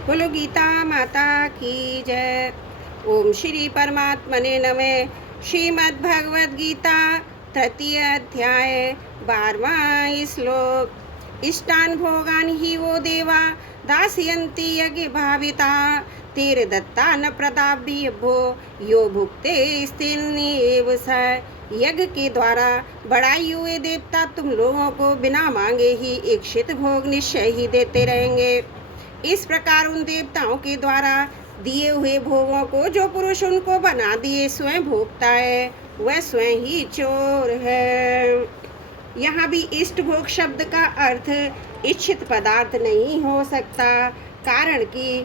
बोलो गीता माता की जय। ओम श्री परमात्मने नमः। श्रीमद् भगवद गीता तृतीय अध्याय 12वां श्लोक। इष्टान भोगान ही वो देवा दास्यन्ति यज्ञ भाविता तेरे दत्ता न प्रदाभ्य भो यो भुक्ते स्थिर स। यज्ञ के द्वारा बढ़ाई हुए देवता तुम लोगों को बिना मांगे ही इच्छित भोग निश्चय ही देते रहेंगे। इस प्रकार उन देवताओं के द्वारा दिए हुए भोगों को जो पुरुष उनको बना दिए स्वयं भोगता है वह स्वयं ही चोर है। यहाँ भी इष्ट भोग शब्द का अर्थ इच्छित पदार्थ नहीं हो सकता, कारण कि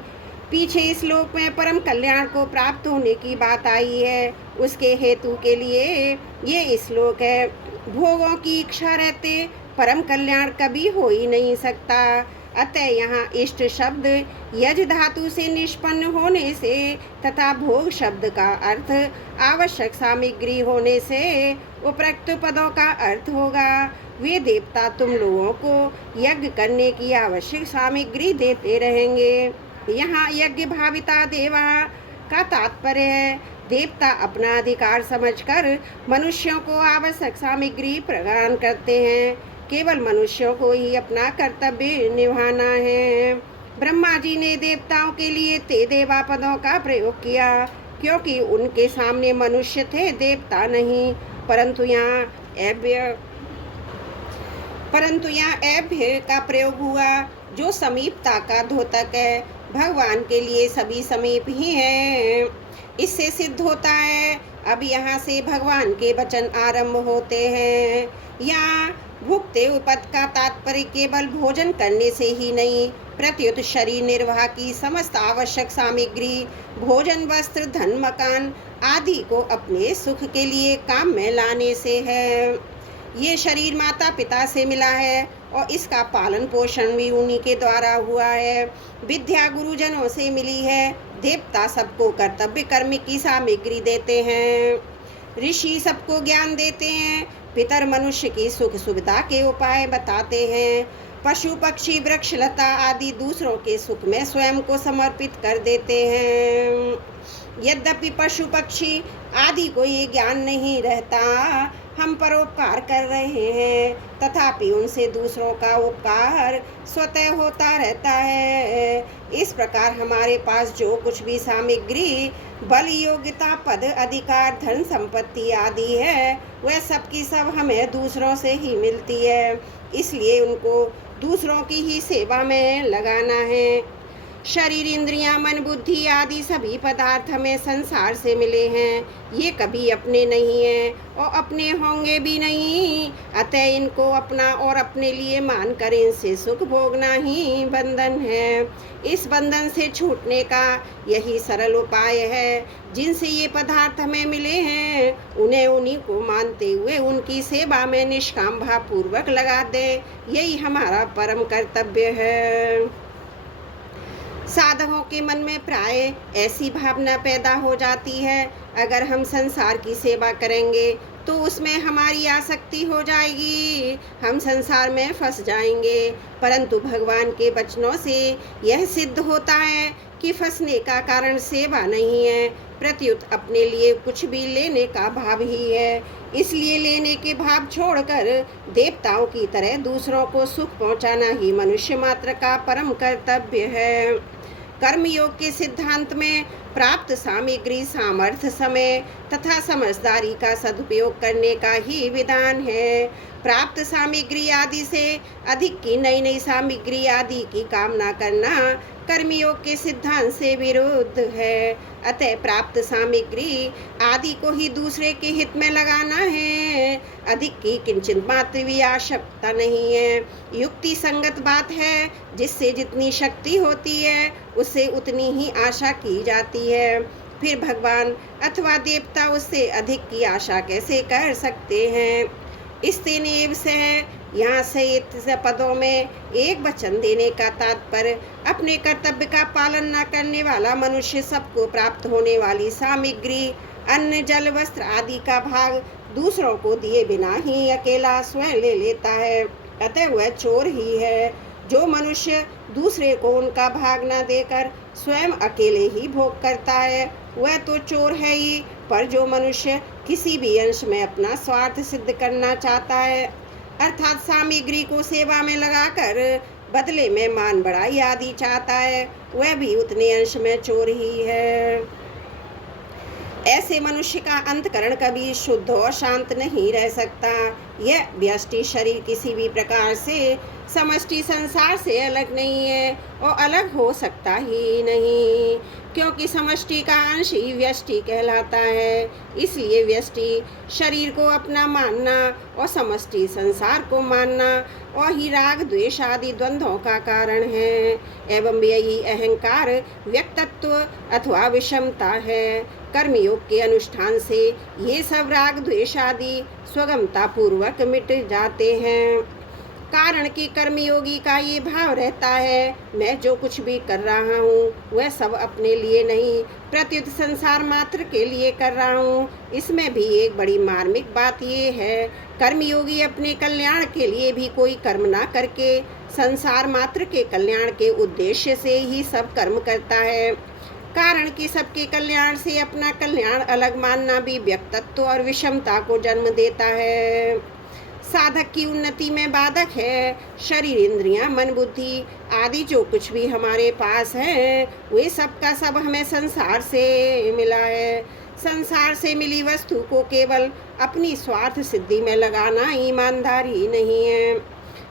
पीछे श्लोक में परम कल्याण को प्राप्त होने की बात आई है। उसके हेतु के लिए ये श्लोक है। भोगों की इच्छा रहते परम कल्याण कभी हो ही नहीं सकता। अतः यहाँ इष्ट शब्द यज धातु से निष्पन्न होने से तथा भोग शब्द का अर्थ आवश्यक सामग्री होने से उपरोक्त पदों का अर्थ होगा। वे देवता तुम लोगों को यज्ञ करने की आवश्यक सामग्री देते रहेंगे। यहाँ यज्ञ भाविता देवा का तात्पर्य है देवता अपना अधिकार समझकर मनुष्यों को आवश्यक सामग्री प्रदान करते हैं। केवल मनुष्यों को ही अपना कर्तव्य निभाना है। ब्रह्मा जी ने देवताओं के लिए ते देवा पदों का प्रयोग किया क्योंकि उनके सामने मनुष्य थे, देवता नहीं। परंतु यहाँ एभ्य का प्रयोग हुआ जो समीपता का द्योतक है। भगवान के लिए सभी समीप ही है। इससे सिद्ध होता है। अब यहाँ से भगवान के वचन आरंभ होते हैं। यहाँ भुक्ते पद का तात्पर्य केवल भोजन करने से ही नहीं, प्रत्युत शरीर निर्वाह की समस्त आवश्यक सामग्री भोजन, वस्त्र, धन, मकान आदि को अपने सुख के लिए काम में लाने से है। ये शरीर माता पिता से मिला है और इसका पालन पोषण भी उन्हीं के द्वारा हुआ है। विद्या गुरुजनों से मिली है। देवता सबको कर्तव्य कर्म की सामग्री देते हैं। ऋषि सबको ज्ञान देते हैं। पितर मनुष्य की सुख सुविधा के उपाय बताते हैं। पशु पक्षी वृक्ष लता आदि दूसरों के सुख में स्वयं को समर्पित कर देते हैं। यद्यपि पशु पक्षी आदि को ये ज्ञान नहीं रहता हम परोपकार कर रहे हैं, तथापि उनसे दूसरों का उपकार स्वतः होता रहता है। इस प्रकार हमारे पास जो कुछ भी सामग्री बल, योग्यता, पद, अधिकार, धन, संपत्ति आदि है वह सब की सब हमें दूसरों से ही मिलती है। इसलिए उनको दूसरों की ही सेवा में लगाना है। शरीर, इंद्रियां, मन, बुद्धि आदि सभी पदार्थ हमें संसार से मिले हैं। ये कभी अपने नहीं हैं और अपने होंगे भी नहीं। अतः इनको अपना और अपने लिए मानकर इनसे सुख भोगना ही बंधन है। इस बंधन से छूटने का यही सरल उपाय है। जिनसे ये पदार्थ हमें मिले हैं उन्हें उन्हीं को मानते हुए उनकी सेवा में निष्काम भाव पूर्वक लगा दे। यही हमारा परम कर्तव्य है। साधकों के मन में प्राय ऐसी भावना पैदा हो जाती है, अगर हम संसार की सेवा करेंगे तो उसमें हमारी आसक्ति हो जाएगी, हम संसार में फंस जाएंगे। परंतु भगवान के वचनों से यह सिद्ध होता है कि फंसने का कारण सेवा नहीं है, प्रत्युत अपने लिए कुछ भी लेने का भाव ही है। इसलिए लेने के भाव छोड़कर देवताओं की तरह दूसरों को सुख पहुंचाना ही मनुष्य मात्र का परम कर्तव्य है। कर्मयोग के सिद्धांत में प्राप्त सामग्री, सामर्थ्य, समय तथा समझदारी का सदुपयोग करने का ही विधान है। प्राप्त सामग्री आदि से अधिक की नई नई सामग्री आदि की कामना करना कर्मयोग के सिद्धांत से विरुद्ध है। अतः प्राप्त सामग्री आदि को ही दूसरे के हित में लगाना है। अधिक की किंचित मात्र भी आवश्यकता नहीं है। युक्ति संगत बात है जिससे जितनी शक्ति होती है उससे उतनी ही आशा की जाती है। फिर भगवान अथवा देवता उससे अधिक की आशा कैसे कर सकते हैं। स्तेनेव से यहाँ से पदों में एक वचन देने का तात्पर्य अपने कर्तव्य का पालन न करने वाला मनुष्य सबको प्राप्त होने वाली सामग्री, अन्न, जल, वस्त्र आदि का भाग दूसरों को दिए बिना ही अकेला स्वयं ले लेता है। अतः वह चोर ही है। जो मनुष्य दूसरे को उनका भाग न देकर स्वयं अकेले ही भोग करता है, वह तो चोर है ही। पर जो मनुष्य किसी भी अंश में अपना स्वार्थ सिद्ध करना चाहता है, अर्थात सामग्री को सेवा में लगाकर बदले में मान बढ़ाई आदि चाहता है, वह भी उतने अंश में चोर ही है। ऐसे मनुष्य का अंतकरण कभी शुद्ध और शांत नहीं रह सकता। यह व्यष्टि शरीर किसी भी प्रकार से समष्टि संसार से अलग नहीं है और अलग हो सकता ही नहीं, क्योंकि समष्टि का अंश ही व्यष्टि कहलाता है। इसलिए व्यष्टि शरीर को अपना मानना और समष्टि संसार को मानना और ही राग द्वेष आदि द्वंद्वों का कारण है। एवं यही अहंकार व्यक्तत्व अथवा विषमता है। कर्मयोग के अनुष्ठान से ये सब राग द्वेष आदि स्वगमता पूर्वक मिट जाते हैं। कारण कि कर्मयोगी का ये भाव रहता है, मैं जो कुछ भी कर रहा हूँ वह सब अपने लिए नहीं प्रत्युत संसार मात्र के लिए कर रहा हूँ। इसमें भी एक बड़ी मार्मिक बात ये है, कर्मयोगी अपने कल्याण के लिए भी कोई कर्म ना करके संसार मात्र के कल्याण के उद्देश्य से ही सब कर्म करता है। कारण कि सबके कल्याण से अपना कल्याण अलग मानना भी व्यक्तत्व और विषमता को जन्म देता है। साधक की उन्नति में बाधक है। शरीर, इंद्रियां, मन, बुद्धि आदि जो कुछ भी हमारे पास है वे सब का सब हमें संसार से मिला है। संसार से मिली वस्तु को केवल अपनी स्वार्थ सिद्धि में लगाना ईमानदारी नहीं है,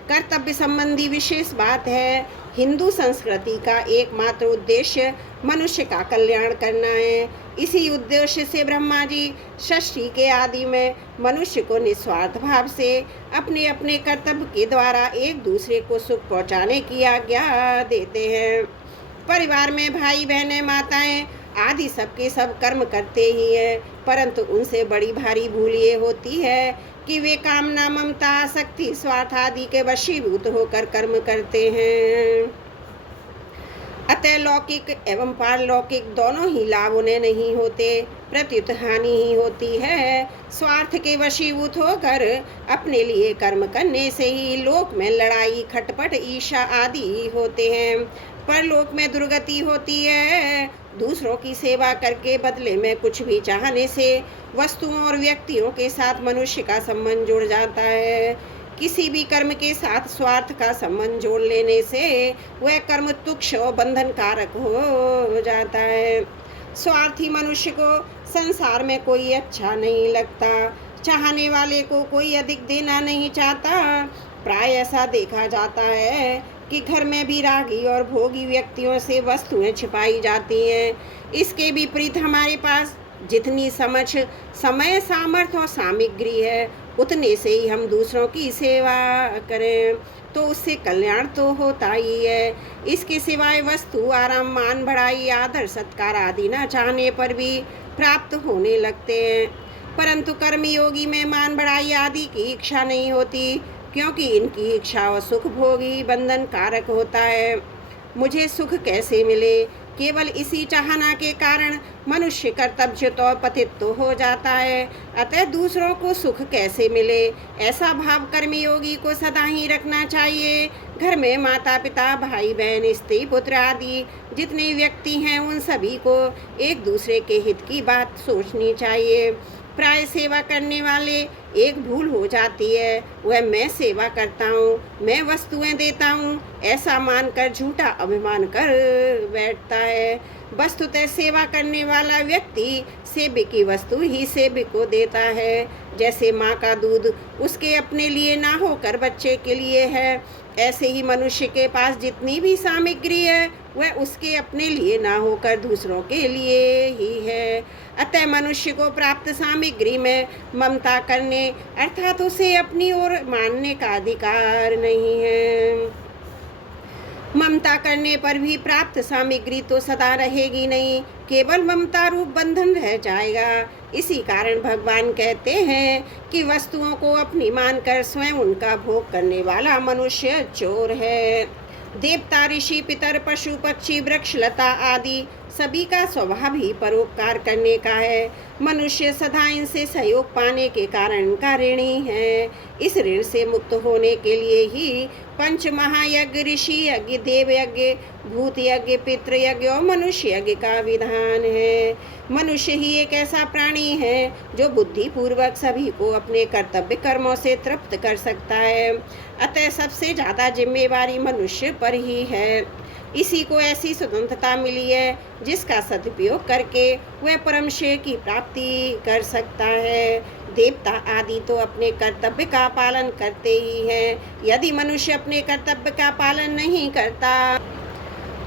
कर्तव्य संबंधी विशेष बात है। हिंदू संस्कृति का एकमात्र उद्देश्य मनुष्य का कल्याण करना है। इसी उद्देश्य से ब्रह्मा जी सृष्टि के आदि में मनुष्य को निस्वार्थ भाव से अपने अपने कर्तव्य के द्वारा एक दूसरे को सुख पहुंचाने की आज्ञा देते हैं। परिवार में भाई बहनें, माताएं आदि सबके सब कर्म करते ही हैं, परंतु उनसे बड़ी भारी भूल ये होती है कि वे कामना, ममता, आसक्ति, स्वार्थ आदि के वशीभूत होकर कर्म करते हैं। अतः लौकिक एवं पारलौकिक दोनों ही लाभ उन्हें नहीं होते, प्रत्युत हानि ही होती है। स्वार्थ के वशीभूत होकर अपने लिए कर्म करने से ही लोक में लड़ाई, खटपट, ईर्ष्या आदि होते हैं। परलोक में दुर्गति होती है। दूसरों की सेवा करके बदले में कुछ भी चाहने से वस्तुओं और व्यक्तियों के साथ मनुष्य का संबंध जुड़ जाता है। किसी भी कर्म के साथ स्वार्थ का संबंध जोड़ लेने से वह कर्म तुच्छ और बंधन कारक हो जाता है। स्वार्थी मनुष्य को संसार में कोई अच्छा नहीं लगता, चाहने वाले को कोई अधिक देना नहीं चाहता। प्राय ऐसा देखा जाता है कि घर में भी रागी और भोगी व्यक्तियों से वस्तुएं छिपाई जाती हैं। इसके विपरीत हमारे पास जितनी समझ, समय, सामर्थ्य और सामग्री है उतने से ही हम दूसरों की सेवा करें तो उससे कल्याण तो होता ही है। इसके सिवाय वस्तु, आराम, मान बढ़ाई, आदर, सत्कार आदि न चाहने पर भी प्राप्त होने लगते हैं। परंतु कर्मयोगी में मान बढ़ाई आदि की इच्छा नहीं होती, क्योंकि इनकी इच्छा और सुख भोगी बंधन कारक होता है। मुझे सुख कैसे मिले, केवल इसी चाहना के कारण मनुष्य कर्तव्यच्युत और पतित तो हो जाता है। अतः दूसरों को सुख कैसे मिले, ऐसा भाव कर्मयोगी को सदा ही रखना चाहिए। घर में माता पिता, भाई बहन, स्त्री पुत्र आदि जितने व्यक्ति हैं उन सभी को एक दूसरे के हित की बात सोचनी चाहिए। प्राय सेवा करने वाले एक भूल हो जाती है, वह मैं सेवा करता हूँ, मैं वस्तुएं देता हूँ ऐसा मानकर झूठा अभिमान कर बैठता है। वस्तुतः सेवा करने वाला व्यक्ति सेव्य की वस्तु ही सेव्य को देता है। जैसे माँ का दूध उसके अपने लिए ना होकर बच्चे के लिए है, ऐसे ही मनुष्य के पास जितनी भी सामग्री है वह उसके अपने लिए ना होकर दूसरों के लिए ही है। अतः मनुष्य को प्राप्त सामग्री में ममता करने अर्थात उसे अपनी ओर मानने का अधिकार नहीं है। ममता करने पर भी प्राप्त सामग्री तो सदा रहेगी नहीं, केवल ममता रूप बंधन रह जाएगा। इसी कारण भगवान कहते हैं कि वस्तुओं को अपनी मानकर स्वयं उनका भोग करने वाला मनुष्य चोर है। देवता, ऋषि, पितर, पशु, पक्षी, वृक्ष, लता आदि सभी का स्वभाव ही परोपकार करने का है। मनुष्य सदा इनसे सहयोग पाने के कारण का ऋणी है। इस ऋण से मुक्त होने के लिए ही पंच महायज्ञ, ऋषि यज्ञ, देव यज्ञ, भूत यज्ञ, पितृ यज्ञ और मनुष्य यज्ञ का विधान है। मनुष्य ही एक ऐसा प्राणी है जो बुद्धि पूर्वक सभी को अपने कर्तव्य कर्मों से तृप्त कर सकता है। अतः सबसे ज़्यादा जिम्मेवारी मनुष्य पर ही है। इसी को ऐसी स्वतंत्रता मिली है जिसका सदुपयोग करके वह परम श्रेय की प्राप्ति कर सकता है। देवता आदि तो अपने कर्तव्य का पालन करते ही हैं। यदि मनुष्य अपने कर्तव्य का पालन नहीं करता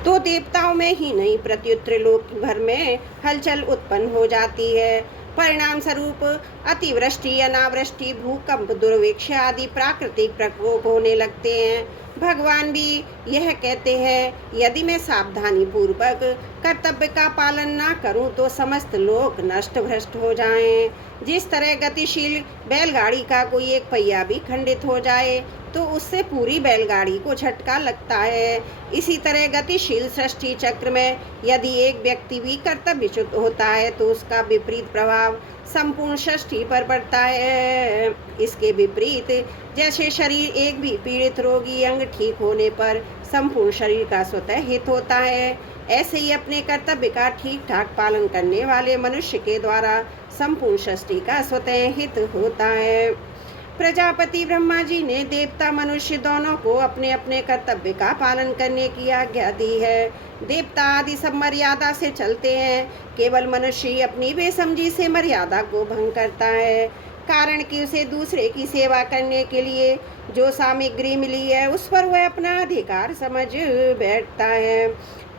तो देवताओं में ही नहीं प्रत्युत त्रिलोक भर में हलचल उत्पन्न हो जाती है। परिणाम स्वरूप अतिवृष्टि, अनावृष्टि, भूकंप, दुर्भिक्ष आदि प्राकृतिक प्रकोप होने लगते हैं। भगवान भी यह कहते हैं, यदि मैं सावधानी पूर्वक कर्तव्य का पालन ना करूं तो समस्त लोग नष्ट भ्रष्ट हो जाएं। जिस तरह गतिशील बैलगाड़ी का कोई एक पहिया भी खंडित हो जाए तो उससे पूरी बैलगाड़ी को झटका लगता है। इसी तरह गतिशील सृष्टि चक्र में यदि एक व्यक्ति भी कर्तव्यच्युत होता है तो उसका विपरीत प्रभाव संपूर्ण सृष्टि पर पड़ता है। इसके विपरीत जैसे शरीर एक भी पीड़ित रोगी अंग ठीक होने पर संपूर्ण शरीर का स्वतः हित होता है, ऐसे ही अपने कर्तव्य का ठीक ठाक पालन करने वाले मनुष्य के द्वारा संपूर्ण सृष्टि का स्वतः हित होता है। प्रजापति ब्रह्मा जी ने देवता मनुष्य दोनों को अपने अपने कर्तव्य का पालन करने की आज्ञा दी है। देवता आदि सब मर्यादा से चलते हैं, केवल मनुष्य ही अपनी बेसमझी से मर्यादा को भंग करता है। कारण कि उसे दूसरे की सेवा करने के लिए जो सामग्री मिली है उस पर वह अपना अधिकार समझ बैठता है।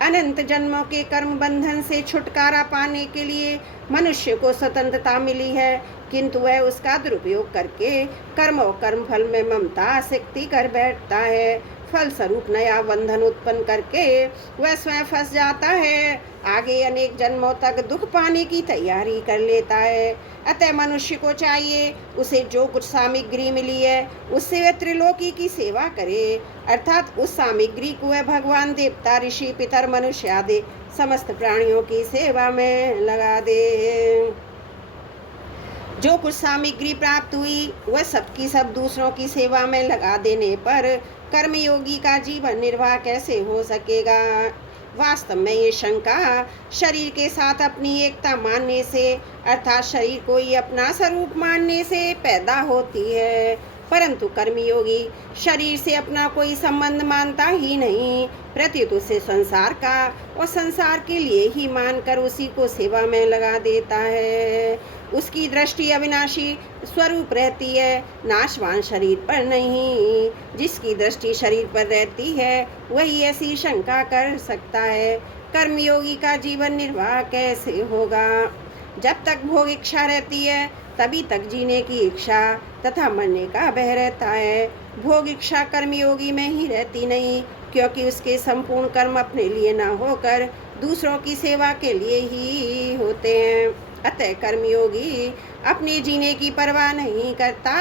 अनंत जन्मों के कर्म बंधन से छुटकारा पाने के लिए मनुष्य को स्वतंत्रता मिली है, किंतु वह उसका दुरुपयोग करके कर्म और कर्म फल में ममता आसक्ति कर बैठता है। फलस्वरूप नया बंधन उत्पन्न करके वह स्वयं फंस जाता है, आगे अनेक जन्मों तक दुख पाने की तैयारी कर लेता है। अतः मनुष्य को चाहिए उसे जो कुछ सामग्री मिली है उससे वह त्रिलोकी की सेवा करे, अर्थात उस सामग्री को वह भगवान, देवता, ऋषि, पितर, मनुष्य आदि समस्त प्राणियों की सेवा में लगा दे। जो कुछ सामग्री प्राप्त हुई वह सबकी सब दूसरों की सेवा में लगा देने पर कर्मयोगी का जीवन निर्वाह कैसे हो सकेगा। वास्तव में ये शंका शरीर के साथ अपनी एकता मानने से, अर्थात शरीर को ही अपना स्वरूप मानने से पैदा होती है, परंतु कर्मयोगी शरीर से अपना कोई संबंध मानता ही नहीं, प्रत्युत उसे संसार का और संसार के लिए ही मानकर उसी को सेवा में लगा देता है। उसकी दृष्टि अविनाशी स्वरूप रहती है, नाशवान शरीर पर नहीं। जिसकी दृष्टि शरीर पर रहती है वही ऐसी शंका कर सकता है, कर्मयोगी का जीवन निर्वाह कैसे होगा। जब तक भोग इच्छा रहती है तभी तक जीने की इच्छा तथा मरने का भय रहता है। भोग इच्छा कर्मयोगी में ही रहती नहीं, क्योंकि उसके संपूर्ण कर्म अपने लिए न होकर दूसरों की सेवा के लिए ही होते हैं। अतः कर्मयोगी अपने जीने की परवाह नहीं करता,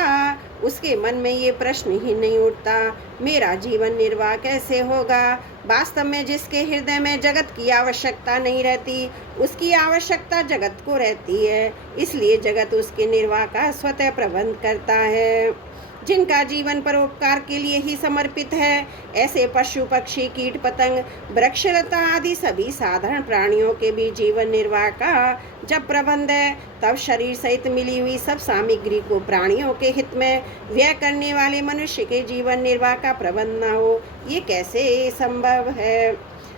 उसके मन में ये प्रश्न ही नहीं उठता, मेरा जीवन निर्वाह कैसे होगा। वास्तव में जिसके हृदय में जगत की आवश्यकता नहीं रहती, उसकी आवश्यकता जगत को रहती है, इसलिए जगत उसके निर्वाह का स्वतः प्रबंध करता है। जिनका जीवन परोपकार के लिए ही समर्पित है, ऐसे पशु, पक्षी, कीट, पतंग, वृक्षलता आदि सभी साधारण प्राणियों के भी जीवन निर्वाह का जब प्रबंध है, तब शरीर सहित मिली हुई सब सामग्री को प्राणियों के हित में व्यय करने वाले मनुष्य के जीवन निर्वाह का प्रबंध न हो, ये कैसे संभव है।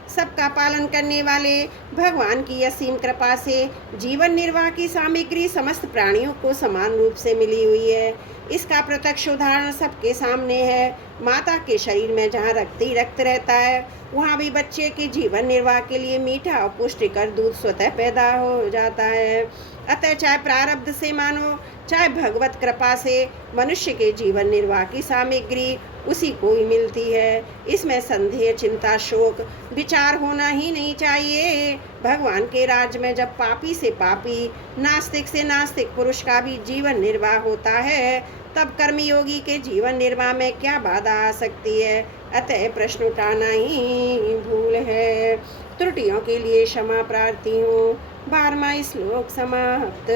सबका पालन करने वाले भगवान की असीम कृपा से जीवन निर्वाह की सामग्री समस्त प्राणियों को समान रूप से मिली हुई है। इसका प्रत्यक्ष उदाहरण सबके सामने है। माता के शरीर में जहाँ रक्त ही रक्त रहता है, वहाँ भी बच्चे के जीवन निर्वाह के लिए मीठा और पुष्टिकर दूध स्वतः पैदा हो जाता है। अतः चाहे प्रारब्ध से मानो चाहे भगवत कृपा से मनुष्य के जीवन निर्वाह की सामग्री उसी को ही मिलती है। इसमें संदेह, चिंता, शोक, विचार होना ही नहीं चाहिए। भगवान के राज्य में जब पापी से पापी, नास्तिक से नास्तिक पुरुष का भी जीवन निर्वाह होता है, तब कर्मयोगी के जीवन निर्वाह में क्या बाधा आ सकती है। अतः प्रश्न उठाना ही भूल है। त्रुटियों के लिए क्षमा प्रार्थी हूँ। 12वां श्लोक समाप्त।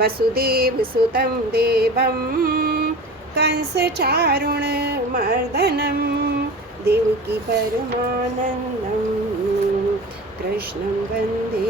वसुदेव सुतं देवं कंस चारुण मर्दनम देवकी परमानंदम कृष्णं वंदे